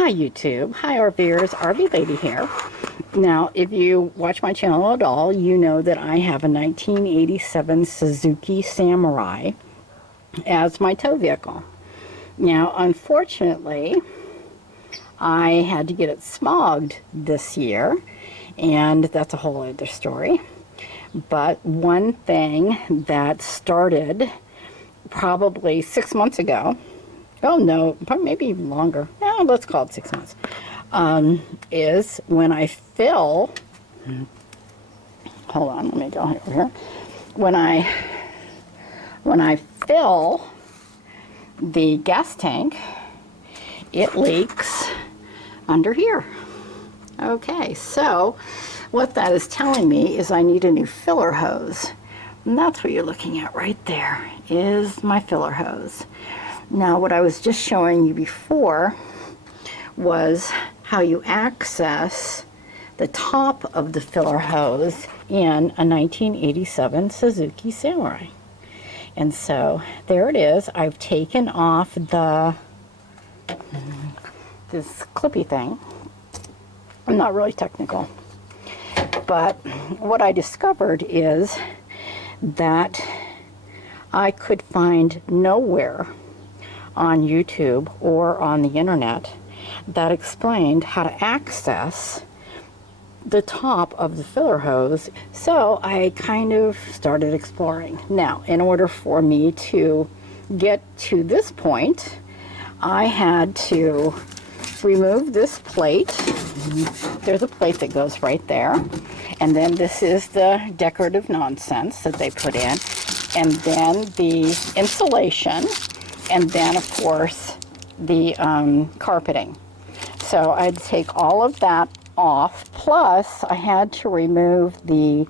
Hi YouTube, hi RVers, RV Lady here. Now if you watch my channel at all, you know that I have a 1987 Suzuki Samurai as my tow vehicle. Now unfortunately, I had to get it smogged this year, and that's a whole other story. But one thing that started probably 6 months ago, oh no, probably maybe even longer, let's call it 6 months, is when I fill, hold on, let me go over here, when I fill the gas tank, it leaks under here. Okay, so what that is telling me is I need a new filler hose. And that's what you're looking at right there, is my filler hose. Now what I was just showing you before was how you access the top of the filler hose in a 1987 Suzuki Samurai. And so there it is. I've taken off this clippy thing. I'm not really technical, but what I discovered is that I could find nowhere on YouTube or on the internet that explained how to access the top of the filler hose. So I kind of started exploring. Now, in order for me to get to this point, I had to remove this plate. There's a plate that goes right there, and then this is the decorative nonsense that they put in, and then the insulation, and then of course the carpeting. So I'd take all of that off, plus I had to remove the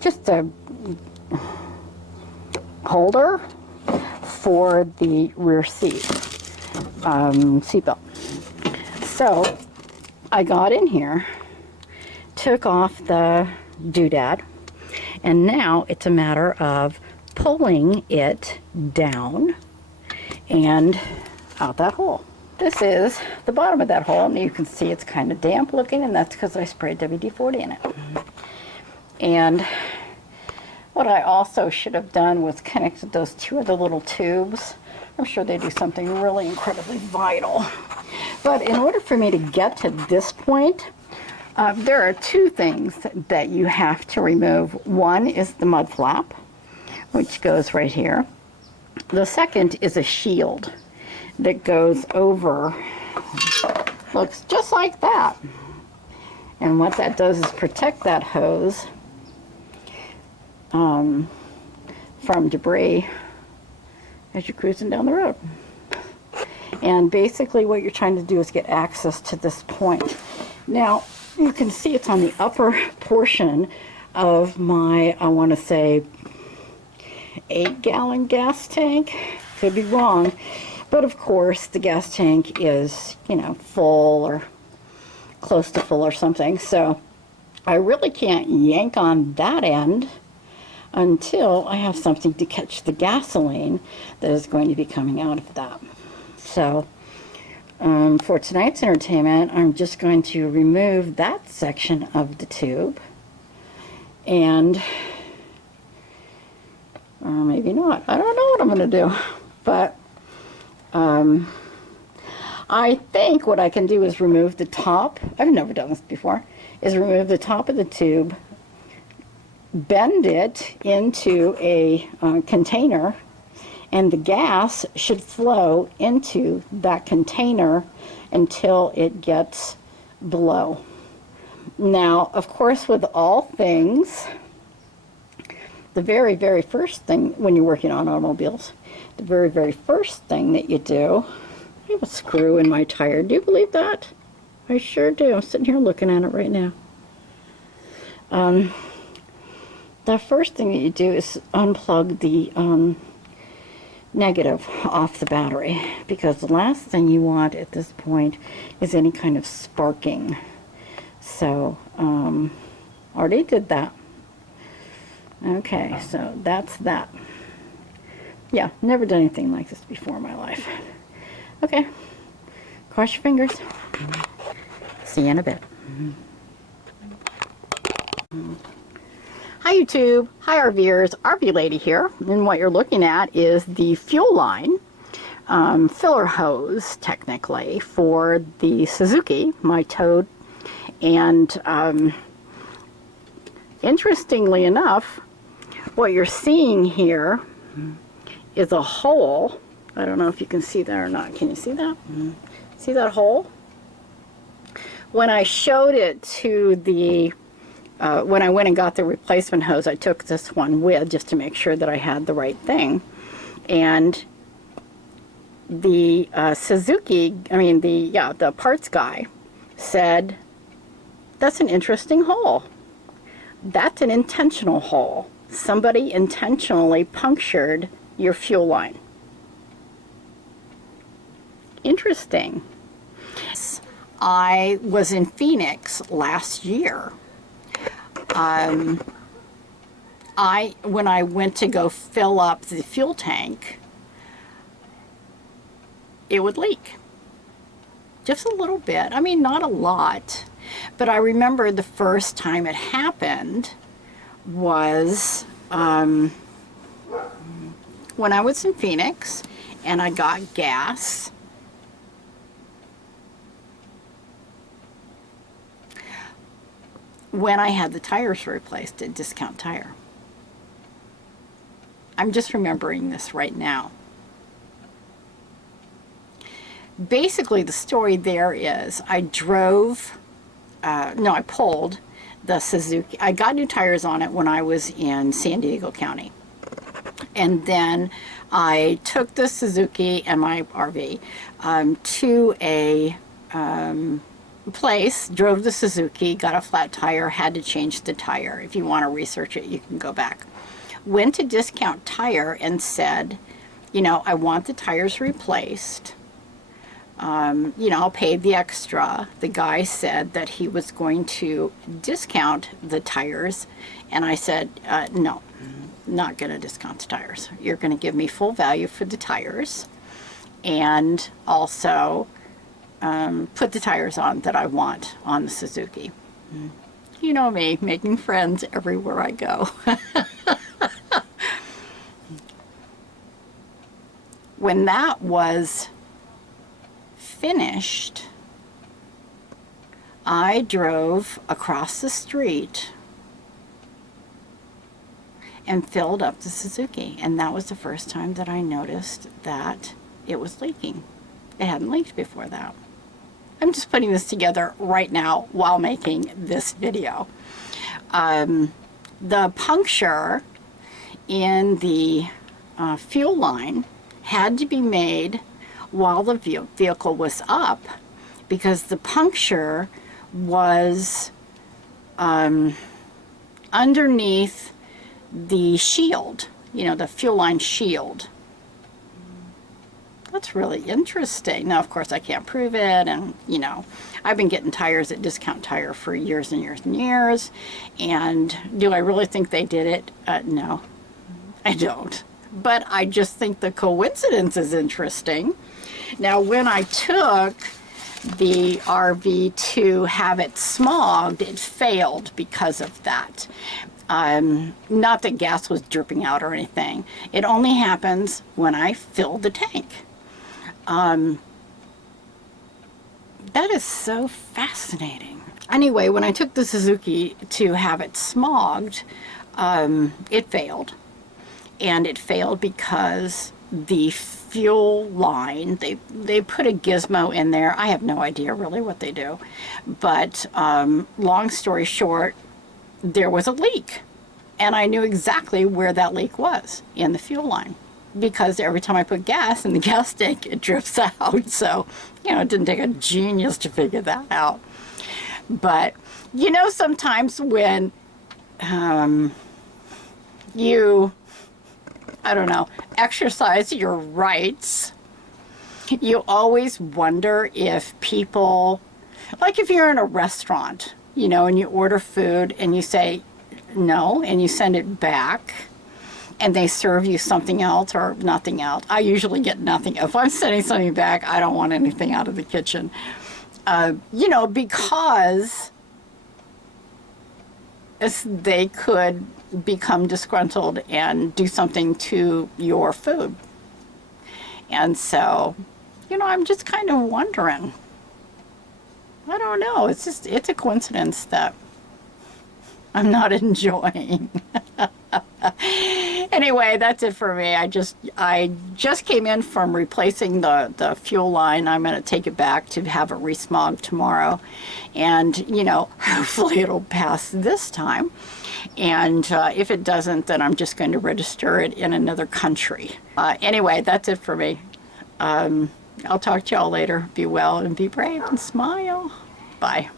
just a holder for the rear seatbelt. So I got in here, took off the doodad, and now it's a matter of pulling it down and out that hole. This is the bottom of that hole, and you can see it's kind of damp looking, and that's because I sprayed WD-40 in it. And what I also should have done was connected those two other little tubes. I'm sure they do something really incredibly vital. But in order for me to get to this point, there are two things that you have to remove. One is the mud flap, which goes right here. The second is a shield that goes over, looks just like that. And what that does is protect that hose from debris as you're cruising down the road. And basically what you're trying to do is get access to this point. Now you can see it's on the upper portion of my, I want to say, 8-gallon gas tank. Could be wrong, but of course the gas tank is, you know, full or close to full or something, so I really can't yank on that end until I have something to catch the gasoline that is going to be coming out of that. So for tonight's entertainment, I'm just going to remove that section of the tube, and or maybe not. I don't know what I'm going to do, but I think what I can do is remove the top. I've never done this before. Is remove the top of the tube, bend it into a container, and the gas should flow into that container until it gets below. Now, of course, with all things, the very, very first thing when you're working on automobiles, the very, very first thing that you do, I have a screw in my tire. Do you believe that? I sure do. I'm sitting here looking at it right now. The first thing that you do is unplug the negative off the battery, because the last thing you want at this point is any kind of sparking. So, already did that. Okay, so that's that. Yeah, never done anything like this before in my life. Okay, Cross your fingers. See you in a bit. Hi YouTube, hi RVers, RV Lady here, and what you're looking at is the fuel line filler hose, technically, for the Suzuki, my Toad, and interestingly enough, what you're seeing here is a hole. I don't know if you can see that or not. Can you see that? See that hole? When I showed it to the when I went and got the replacement hose, I took this one with just to make sure that I had the right thing. And the Suzuki, the parts guy said, that's an interesting hole. That's an intentional hole. Somebody intentionally punctured your fuel line. Interesting. I was in Phoenix last year. When I went to go fill up the fuel tank, it would leak. Just a little bit. I mean, not a lot. But I remember the first time it happened was when I was in Phoenix and I got gas. When I had the tires replaced at Discount Tire. I'm just remembering this right now. Basically, the story there is I pulled the Suzuki. I got new tires on it when I was in San Diego County. And then I took the Suzuki and my RV to a place, drove the Suzuki, got a flat tire, had to change the tire. If you want to research it, you can go back. Went to Discount Tire and said, I want the tires replaced. I'll pay the extra. The guy said that he was going to discount the tires, and I said, no, not going to discount the tires. You're going to give me full value for the tires, and also put the tires on that I want on the Suzuki. You know me, making friends everywhere I go. When that was finished, I drove across the street and filled up the Suzuki, and that was the first time that I noticed that it was leaking. It hadn't leaked before that. I'm just putting this together right now while making this video. The puncture in the fuel line had to be made while the vehicle was up, because the puncture was underneath the shield, the fuel line shield. That's really interesting. Now, of course, I can't prove it, and, I've been getting tires at Discount Tire for years and years and years, and do I really think they did it? No, I don't. But I just think the coincidence is interesting. Now, when I took the RV to have it smogged, it failed because of that. Not that gas was dripping out or anything. It only happens when I fill the tank. That is so fascinating. Anyway, when I took the Suzuki to have it smogged, it failed. And it failed because the fuel line, they put a gizmo in there. I have no idea really what they do. But long story short, there was a leak. And I knew exactly where that leak was, in the fuel line. Because every time I put gas in the gas tank, it drips out. So, it didn't take a genius to figure that out. But, sometimes when you, exercise your rights, you always wonder if people, like if you're in a restaurant, and you order food and you say no and you send it back, and they serve you something else or nothing else. I usually get nothing. If I'm sending something back, I don't want anything out of the kitchen. You know, because they could become disgruntled and do something to your food. And so, you know, I'm just kind of wondering. I don't know. It's just, it's a coincidence that I'm not enjoying. Anyway, that's it for me. I just came in from replacing the fuel line. I'm going to take it back to have it resmogged tomorrow. And, you know, hopefully it'll pass this time. And if it doesn't, then I'm just going to register it in another country. Anyway, that's it for me. I'll talk to y'all later. Be well and be brave and smile. Bye.